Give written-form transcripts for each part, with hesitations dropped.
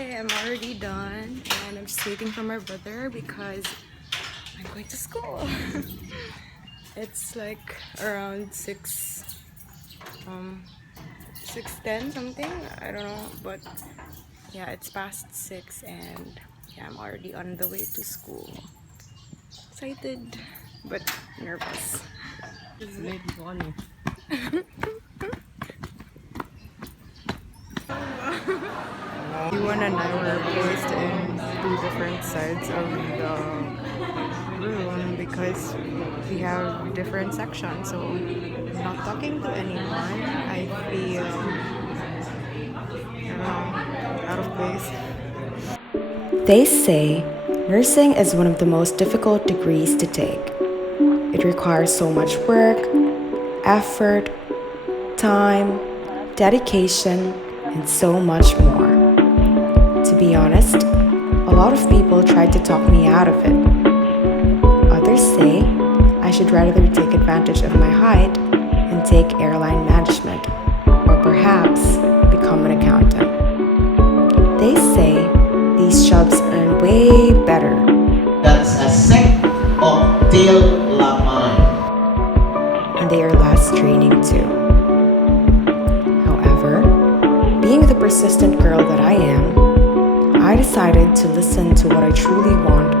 Hey, I'm already done and I'm just waiting for my brother because I'm going to school. It's like around 6:10 something, I don't know, but yeah, it's past 6 and yeah, I'm already on the way to school. Excited but nervous. This is really funny. Yuan and I were placed in two different sides of the room because we have different sections. So I'm not talking to anyone. I feel, I don't know, out of place. They say nursing is one of the most difficult degrees to take. It requires so much work, effort, time, dedication, and so much more. To be honest, a lot of people tried to talk me out of it. Others say I should rather take advantage of my height and take airline management, or perhaps become an accountant. They say these jobs earn way better. That's a sect of Del Lamine. And they are less draining too. However, being the persistent girl that I am, I decided to listen to what I truly want,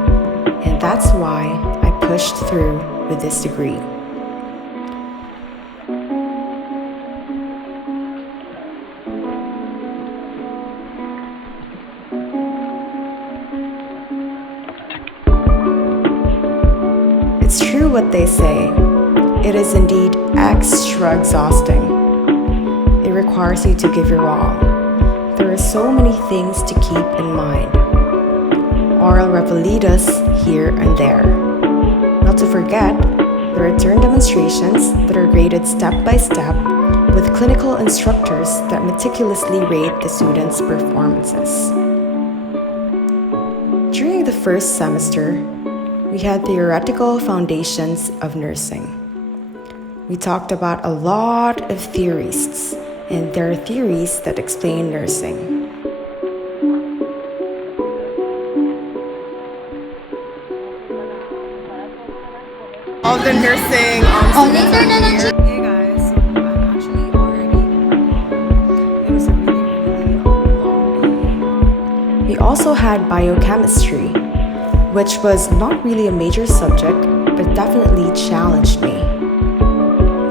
and that's why I pushed through with this degree. It's true what they say. It is indeed extra exhausting. It requires you to give your all. There are so many things to keep in mind. Oral revuelitas here and there. Not to forget the return demonstrations that are graded step by step with clinical instructors that meticulously rate the students' performances. During the first semester, we had theoretical foundations of nursing. We talked about a lot of theorists, and there are theories that explain nursing. All the nursing students are here. Hey guys, so I'm actually already home. It was a really long day. We also had biochemistry, which was not really a major subject, but definitely challenged me.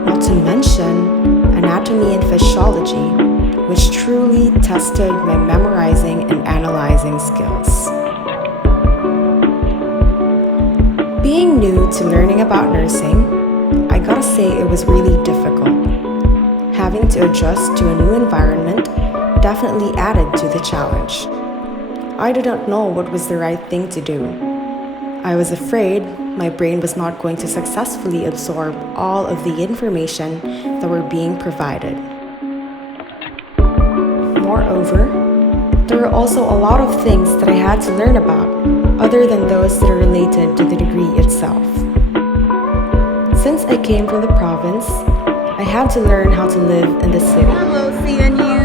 Not to mention anatomy and physiology, which truly tested my memorizing and analyzing skills. Being new to learning about nursing, I gotta say it was really difficult. Having to adjust to a new environment definitely added to the challenge. I didn't know what was the right thing to do. I was afraid my brain was not going to successfully absorb all of the information that were being provided. Moreover, there were also a lot of things that I had to learn about, other than those that are related to the degree itself. Since I came from the province, I had to learn how to live in the city. Hello, CNU.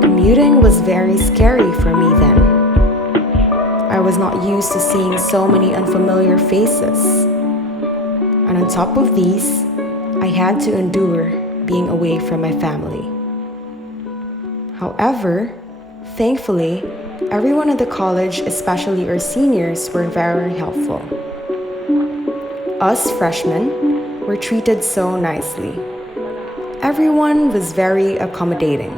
Commuting was very scary for me then. I was not used to seeing so many unfamiliar faces. And on top of these, I had to endure being away from my family. However, thankfully, everyone at the college, especially our seniors, were very helpful. Us freshmen were treated so nicely. Everyone was very accommodating.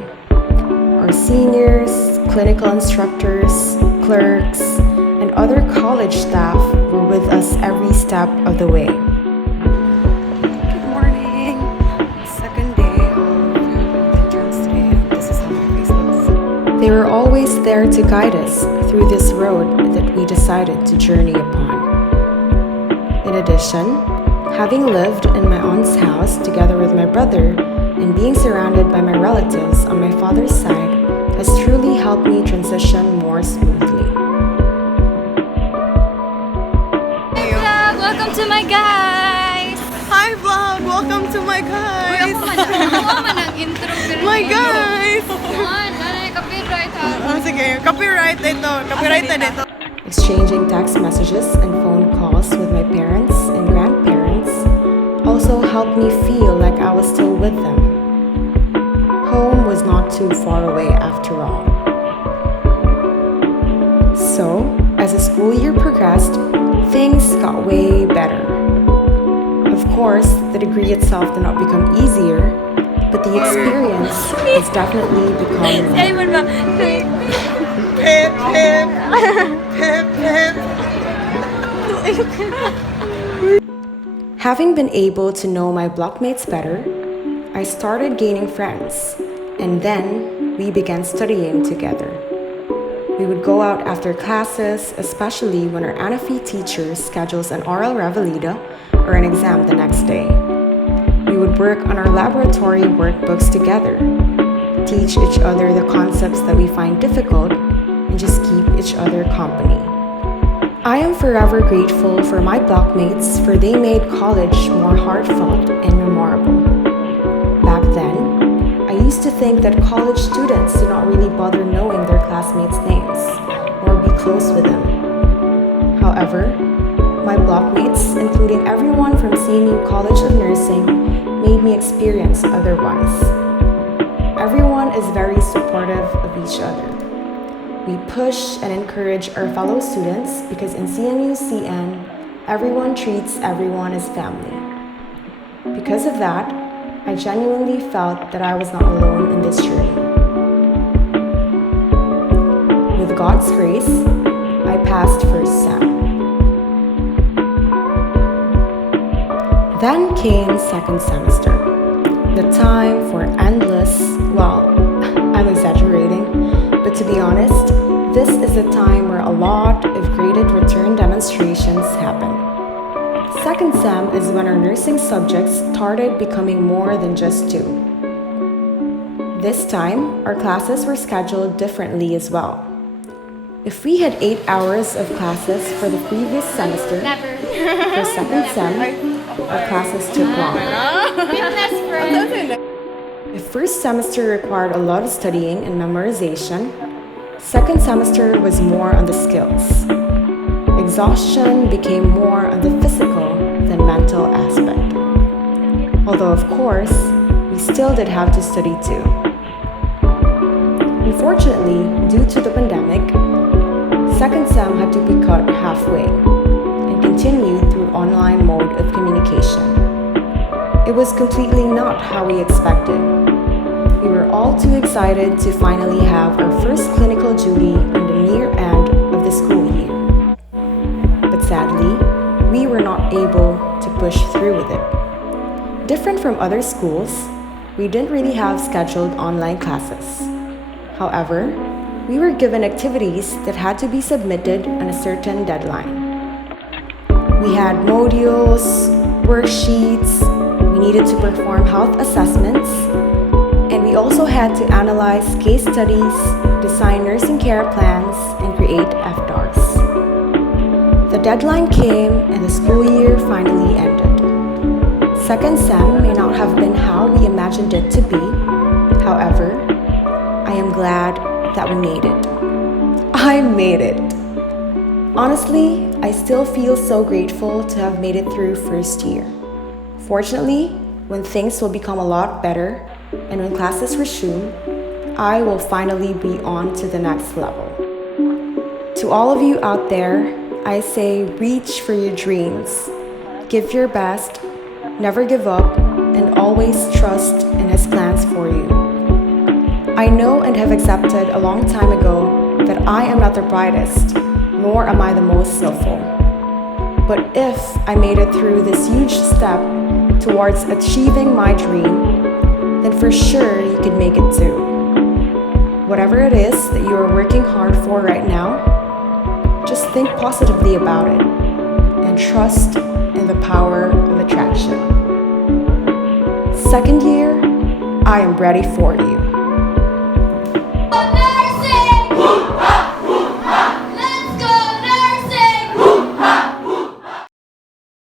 Our seniors, clinical instructors, clerks, and other college staff were with us every step of the way. Good morning. Second day of interns today. This is how my face looks. They were always there to guide us through this road that we decided to journey upon. In addition, having lived in my aunt's house together with my brother and being surrounded by my relatives on my father's side has truly helped me transition more smoothly. Welcome to my guys! Hi vlog! Welcome to my guys! Uy, ako man ang intro. My God! Copyright ito. Copyright na dito. Exchanging text messages and phone calls with my parents and grandparents also helped me feel like I was still with them. Home was not too far away after all. So, as the school year progressed, things got way better. Of course, the degree itself did not become easier, but the experience has definitely become more. Pip, pip. Pip, pip. Having been able to know my blockmates better, I started gaining friends, and then we began studying together. We would go out after classes, especially when our NFE teacher schedules an oral revalida or an exam the next day. We would work on our laboratory workbooks together, teach each other the concepts that we find difficult, and just keep each other company. I am forever grateful for my blockmates, for they made college more heartfelt and memorable. Back then, I used to think that college students did not really bother knowing their classmates' names or be close with them. However, my blockmates, including everyone from CMU College of Nursing, made me experience otherwise. Everyone is very supportive of each other. We push and encourage our fellow students because in CMU CN, everyone treats everyone as family. Because of that, I genuinely felt that I was not alone in this journey. With God's grace, I passed first sem. Then came second semester, the time for endless, well, I'm exaggerating, but to be honest, this is a time where a lot of graded return demonstrations happen. Second sem is when our nursing subjects started becoming more than just 2. This time, our classes were scheduled differently as well. If we had 8 hours of classes for the previous semester, for second sem, our classes took longer. If first semester required a lot of studying and memorization, second semester was more on the skills. Exhaustion became more on the physical than mental aspect. Although, of course, we still did have to study too. Unfortunately, due to the pandemic, second sem had to be cut halfway and continued through online mode of communication. It was completely not how we expected. We were all too excited to finally have our first clinical duty on the near end of the school year. But sadly, we were not able to push through with it. Different from other schools, we didn't really have scheduled online classes. However, we were given activities that had to be submitted on a certain deadline. We had modules, worksheets, we needed to perform health assessments, and we also had to analyze case studies, design nursing care plans, and create FDARs. The deadline came and the school year finally ended. Second sem may not have been how we imagined it to be. However, I am glad that we made it. I made it. Honestly, I still feel so grateful to have made it through first year. Fortunately, when things will become a lot better and when classes resume, I will finally be on to the next level. To all of you out there, I say reach for your dreams. Give your best, never give up, and always trust in His plans for you. I know and have accepted a long time ago that I am not the brightest, nor am I the most skillful. But if I made it through this huge step towards achieving my dream, then for sure you could make it too. Whatever it is that you are working hard for right now, just think positively about it and trust in the power of attraction. Second year, I am ready for you.